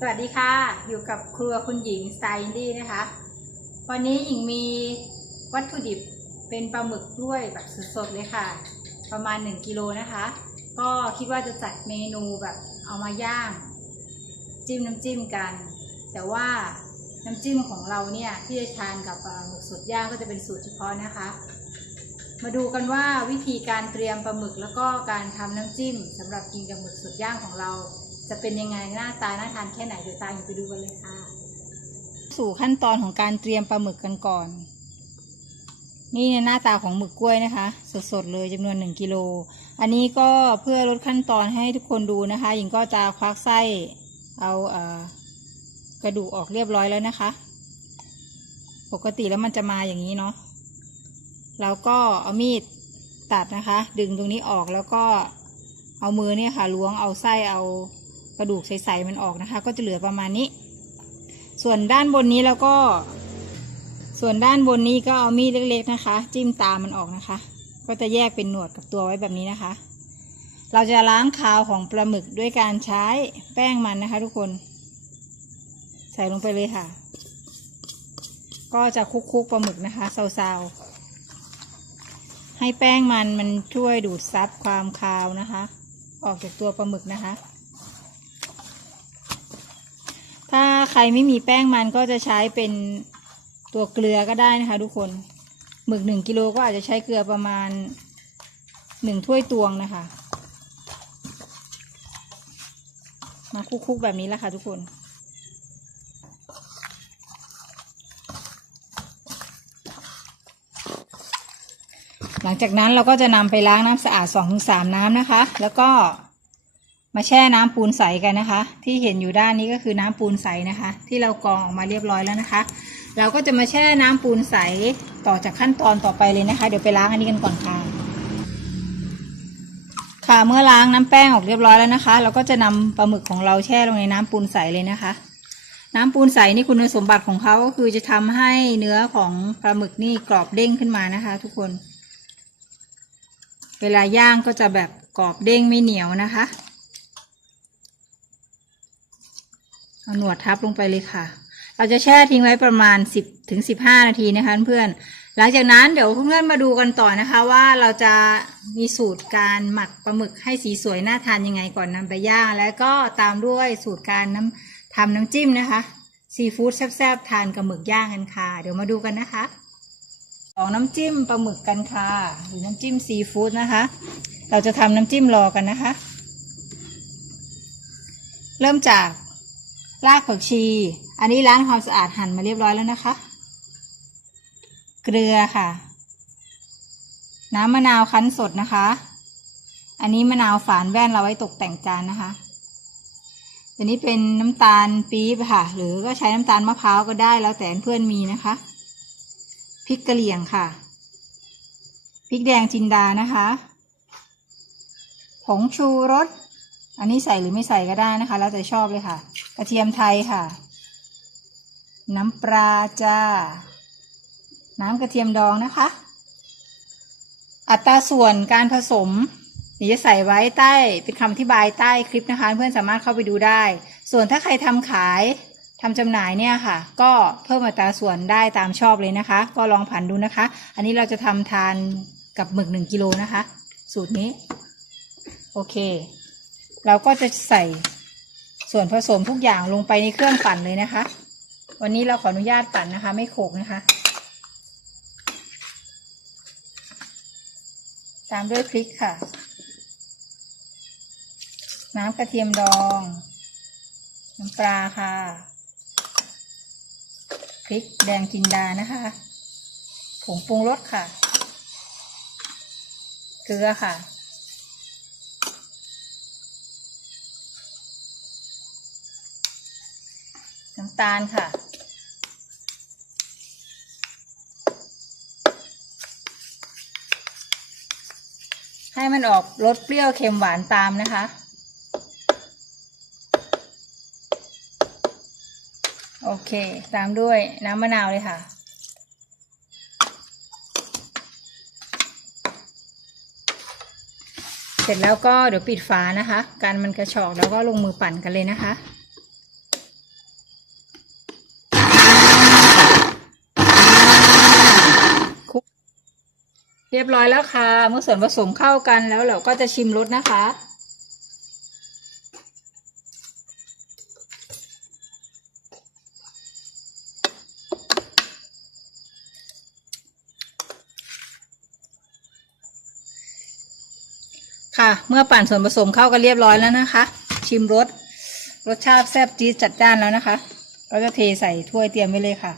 สวัสดีค่ะอยู่กับครัวคุณหญิงสไตล์อินดี้นะคะวันนี้หญิงมีวัตถุดิบเป็นปลาหมึกด้วยแบบสดๆเลยค่ะประมาณ1 กิโลนะคะก็คิดว่าจะจัดเมนูแบบเอามาย่างจิ้มน้ำจิ้มกันแต่ว่าน้ำจิ้มของเราเนี่ยที่จะทานกับปลาหมึกสดย่างก็จะเป็นสูตรเฉพาะนะคะมาดูกันว่าวิธีการเตรียมปลาหมึกแล้วก็การทำน้ำจิ้มสำหรับกินกับหมึกสดย่างของเราจะเป็นยังไงหน้าตาน่าทานแค่ไหนเดี๋ยวตามไปดูกันเลยค่ะสู่ขั้นตอนของการเตรียมปลาหมึกกันก่อนนี่หน้าตาของหมึกกล้วยนะคะสดๆเลยจำนวน1 กิโลอันนี้ก็เพื่อลดขั้นตอนให้ทุกคนดูนะคะหญิงก็จะควักไส้เอากระดูกออกเรียบร้อยแล้วนะคะปกติแล้วมันจะมาอย่างนี้เนาะแล้วก็เอามีดตัดนะคะดึงตรงนี้ออกแล้วก็เอามือเนี่ยค่ะล้วงเอาไส้เอากระดูกใสๆมันออกนะคะก็จะเหลือประมาณนี้ส่วนด้านบนนี้แล้วก็เอามีดเล็กๆนะคะจิ้มตามันออกนะคะก็จะแยกเป็นหนวดกับตัวไว้แบบนี้นะคะเราจะล้างคาวของปลาหมึกด้วยการใช้แป้งมันนะคะทุกคนใส่ลงไปเลยค่ะก็จะคลุกๆปลาหมึกนะคะซาวๆให้แป้งมันช่วยดูดซับความคาวนะคะออกจากตัวปลาหมึกนะคะถ้าใครไม่มีแป้งมันก็จะใช้เป็นตัวเกลือก็ได้นะคะทุกคนหมึก1 กิโลก็อาจจะใช้เกลือประมาณ1 ถ้วยตวงนะคะมาคลุกๆแบบนี้แหละค่ะทุกคนหลังจากนั้นเราก็จะนำไปล้างน้ำสะอาด 2-3 น้ำนะคะแล้วก็มาแช่น้ำปูนใสกันนะคะที่เห็นอยู่ด้านนี้ก็คือน้ำปูนใสนะคะที่เรากรองออกมาเรียบร้อยแล้วนะคะเราก็จะมาแช่น้ำปูนใสต่อจากขั้นตอนต่อไปเลยนะคะเดี๋ยวไปล้างอันนี้กันก่อนค่ะเมื่อล้างน้ำแป้งออกเรียบร้อยแล้วนะคะเราก็จะนำปลาหมึกของเราแช่ลงในน้ำปูนใสเลยนะคะน้ำปูนใสนี่คุณสมบัติของเขาก็คือจะทำให้เนื้อของปลาหมึกนี่กรอบเด้งขึ้นมานะคะทุกคนเวลาย่างก็จะแบบกรอบเด้งไม่เหนียวนะคะเอาหนวดทับลงไปเลยค่ะเราจะแช่ทิ้งไว้ประมาณ10-15 นาทีนะคะเพื่อนหลังจากนั้นเดี๋ยวเพื่อนๆมาดูกันต่อนะคะว่าเราจะมีสูตรการหมักปลาหมึกให้สีสวยน่าทานยังไงก่อนนำไปย่างแล้วก็ตามด้วยสูตรการทำน้ำจิ้มนะคะซีฟู้ดแซ่บๆทานกับหมึกย่างกันค่ะเดี๋ยวมาดูกันนะคะของน้ำจิ้มปลาหมึกกันค่ะหรือน้ำจิ้มซีฟู้ดนะคะเราจะทำน้ำจิ้มรอกันนะคะเริ่มจากรากผักชีอันนี้ล้างความสะอาดหั่นมาเรียบร้อยแล้วนะคะเกลือค่ะน้ำมะนาวคั้นสดนะคะอันนี้มะนาวฝานแว่นเราไว้ตกแต่งจานนะคะอันนี้เป็นน้ำตาลปี๊บค่ะหรือก็ใช้น้ำตาลมะพร้าวก็ได้แล้วแต่เพื่อนมีนะคะพริกกะเหรี่ยงค่ะพริกแดงจินดานะคะผงชูรสอันนี้ใส่หรือไม่ใส่ก็ได้นะคะแล้วแต่ชอบเลยค่ะกระเทียมไทยค่ะน้ำปลาจ้าน้ำกระเทียมดองนะคะอัตราส่วนการผสมนี่จะใส่ไว้ใต้เป็นคำอธิบายใต้คลิปนะคะเพื่อนสามารถเข้าไปดูได้ส่วนถ้าใครทำขายทำจำหน่ายเนี่ยค่ะก็เพิ่มอัตราส่วนได้ตามชอบเลยนะคะก็ลองผันดูนะคะอันนี้เราจะทำทานกับหมึก1 กิโลนะคะสูตรนี้โอเคเราก็จะใส่ส่วนผสมทุกอย่างลงไปในเครื่องปั่นเลยนะคะวันนี้เราขออนุญาตปั่นนะคะไม่โขลกนะคะตามด้วยพริกค่ะน้ำกระเทียมดองน้ำปลาค่ะพริกแดงจินดานะคะผงปรุงรสค่ะเกลือค่ะน้ำตาลค่ะให้มันออกรสเปรี้ยวเค็มหวานตามนะคะโอเคตามด้วยน้ำมะนาวเลยค่ะ เสร็จแล้วก็เดี๋ยวปิดฝานะคะกันมันกระชอกแล้วก็ลงมือปั่นกันเลยนะคะ เรียบร้อยแล้วค่ะเมื่อส่วนผสมเข้ากันแล้วเราก็จะชิมรสนะคะค่ะเมื่อปั่นส่วนผสมเข้ากันเรียบร้อยแล้วนะคะชิมรสชาติแซ่บจี๊ดจัดจ้านแล้วนะคะก็จะเทใส่ถ้วยเตรียมไว้เลยค่ะ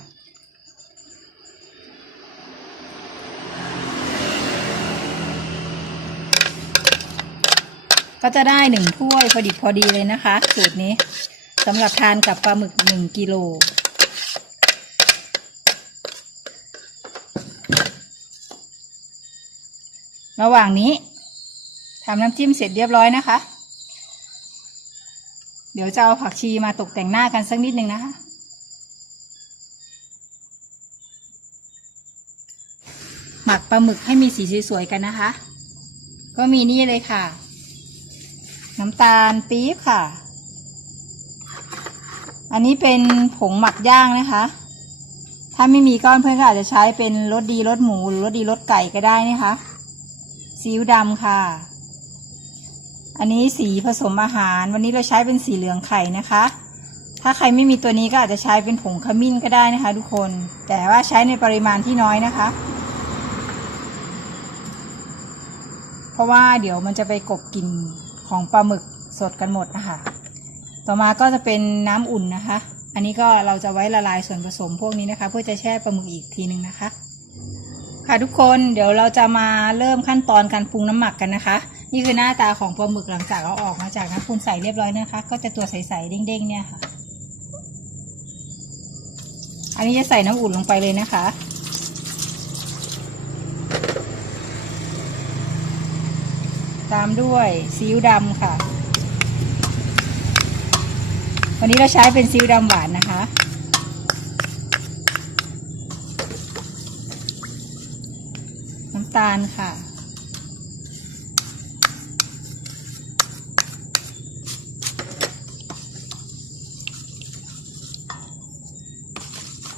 ก็จะได้1 ถ้วยพอดีเลยนะคะสูตรนี้สำหรับทานกับปลาหมึก1 กิโลระหว่างนี้ทำน้ำจิ้มเสร็จเรียบร้อยนะคะเดี๋ยวจะเอาผักชีมาตกแต่งหน้ากันสักนิดนึงนะคะหมักปลาหมึกให้มีสีสวยๆกันนะคะก็มีนี่เลยค่ะน้ำตาลปี๊บค่ะอันนี้เป็นผงหมักย่างนะคะถ้าไม่มีก้อนเพื่อนก็อาจจะใช้เป็นรสดีรสหมูหรือรสดีรสไก่ก็ได้นะคะซีอิ๊วดำค่ะอันนี้สีผสมอาหารวันนี้เราใช้เป็นสีเหลืองไข่นะคะถ้าใครไม่มีตัวนี้ก็อาจจะใช้เป็นผงขมิ้นก็ได้นะคะทุกคนแต่ว่าใช้ในปริมาณที่น้อยนะคะเพราะว่าเดี๋ยวมันจะไปกลบกลิ่นของปลาหมึกสดกันหมดนะคะต่อมาก็จะเป็นน้ำอุ่นนะคะอันนี้ก็เราจะไว้ละลายส่วนผสมพวกนี้นะคะเพื่อจะแช่ปลาหมึกอีกทีนึงนะคะค่ะทุกคนเดี๋ยวเราจะมาเริ่มขั้นตอนการปรุงน้ำหมักกันนะคะนี่คือหน้าตาของปลาหมึกหลังจากเอาออกมาจากน้ำปูนใสเรียบร้อยนะคะก็จะตัวใสๆเด้งๆเนี่ยค่ะอันนี้จะใส่น้ำอุ่นลงไปเลยนะคะตามด้วยซีอิ๊วดำค่ะวันนี้เราใช้เป็นซีอิ๊วดำหวานนะคะน้ำตาลค่ะ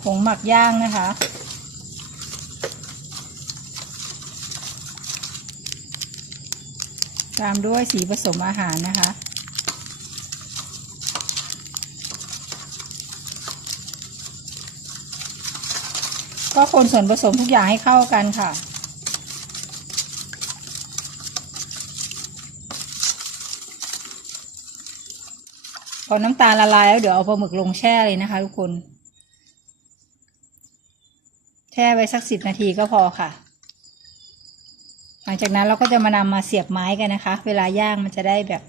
ผงหมักย่างนะคะตามด้วยสีผสมอาหารนะคะก็คนส่วนผสมทุกอย่างให้เข้ากันค่ะพอน้ำตาลละลายแล้วเดี๋ยวเอาปลาหมึกลงแช่เลยนะคะทุกคนแช่ไว้สัก10 นาทีก็พอค่ะหลังจากนั้นเราก็จะมานำมาเสียบไม้กันนะคะเวลาย่างมันจะได้แบบ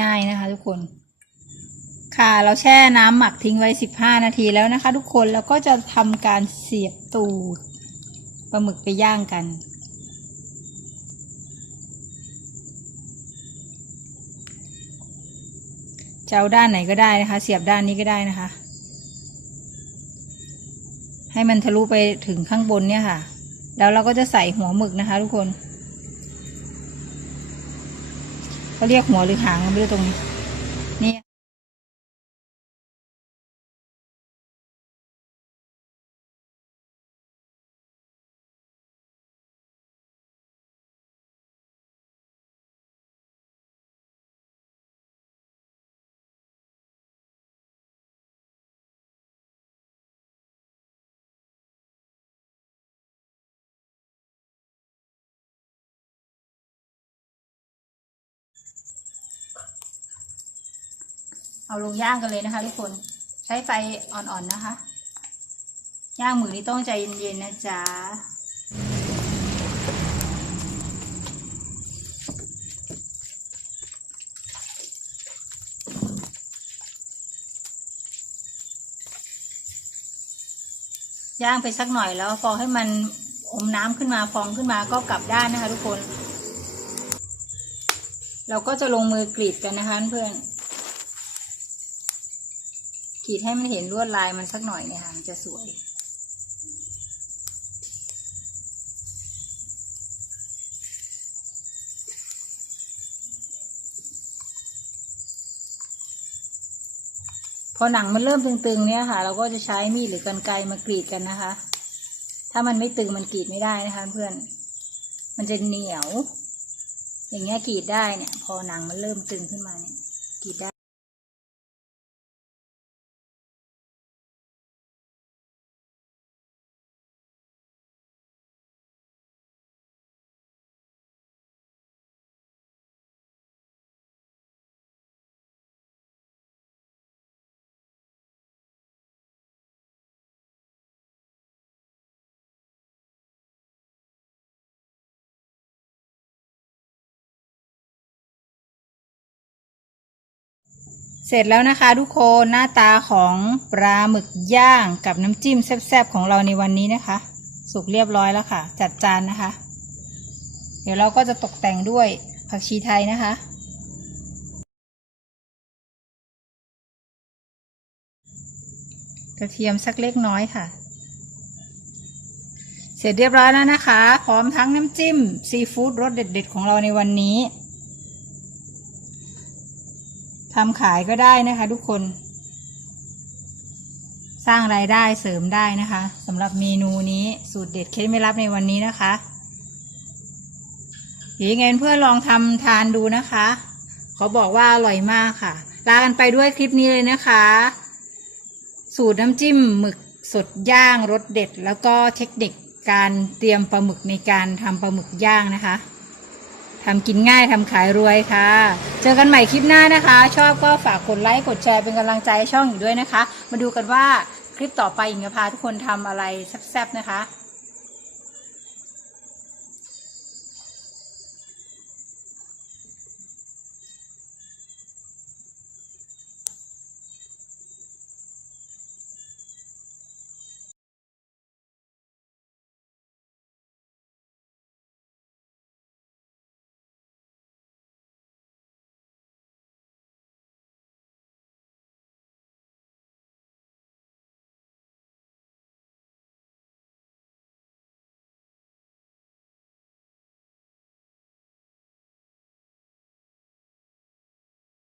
ง่ายๆนะคะทุกคนค่ะเราแช่น้ำหมักทิ้งไว้15 นาทีแล้วนะคะทุกคนแล้วก็จะทำการเสียบตูดปลาหมึกไปย่างกันจะเอาด้านไหนก็ได้นะคะเสียบด้านนี้ก็ได้นะคะให้มันทะลุไปถึงข้างบนเนี่ยค่ะแล้วเราก็จะใส่หัวหมึกนะคะทุกคนเขาเรียกหัวหรือหางไม่รู้ตรงนี้นี่เอาลงย่างกันเลยนะคะทุกคนใช้ไฟอ่อนๆนะคะย่างหมึกนี่ต้องใจเย็นๆนะจ๊ะย่างไปสักหน่อยแล้วพอให้มันอมน้ำขึ้นมาฟองขึ้นมาก็กลับด้านนะคะทุกคนเราก็จะลงมือกรีดกันนะคะเพื่อนกรีดให้มันเห็นลวดลายมันสักหน่อยเนี่ยค่ะจะสวยพอหนังมันเริ่มตึงๆเนี่ยค่ะเราก็จะใช้มีดหรือกรรไกรมากรีดกันนะคะถ้ามันไม่ตึงมันกรีดไม่ได้นะคะเพื่อน มันจะเหนียวอย่างเงี้ยกรีดได้เนี่ยพอหนังมันเริ่มตึงขึ้นมาเนี่ยกรีดได้เสร็จแล้วนะคะทุกคนหน้าตาของปลาหมึกย่างกับน้ำจิ้มแซ่บๆของเราในวันนี้นะคะสุกเรียบร้อยแล้วค่ะจัดจานนะคะ เดี๋ยวเราก็จะตกแต่งด้วยผักชีไทยนะคะกระเทียมสักเล็กน้อยค่ะเสร็จเรียบร้อยแล้วนะคะพร้อมทั้งน้ำจิ้มซีฟู้ดรสเด็ดๆของเราในวันนี้ทำขายก็ได้นะคะทุกคนสร้างรายได้เสริมได้นะคะสำหรับเมนูนี้สูตรเด็ดเคล็ดไม่ลับในวันนี้นะคะยังไงเพื่อนลองทำทานดูนะคะเขาบอกว่าอร่อยมากค่ะลากันไปด้วยคลิปนี้เลยนะคะสูตรน้ำจิ้มหมึกสดย่างรสเด็ดแล้วก็เทคนิคการเตรียมปลาหมึกในการทำปลาหมึกย่างนะคะทำกินง่ายทำขายรวยค่ะเจอกันใหม่คลิปหน้านะคะชอบก็ฝากกดไลค์กดแชร์เป็นกำลังใจให้ช่องอยู่ด้วยนะคะมาดูกันว่าคลิปต่อไปหญิงจะพาทุกคนทำอะไรแซ่บๆนะคะ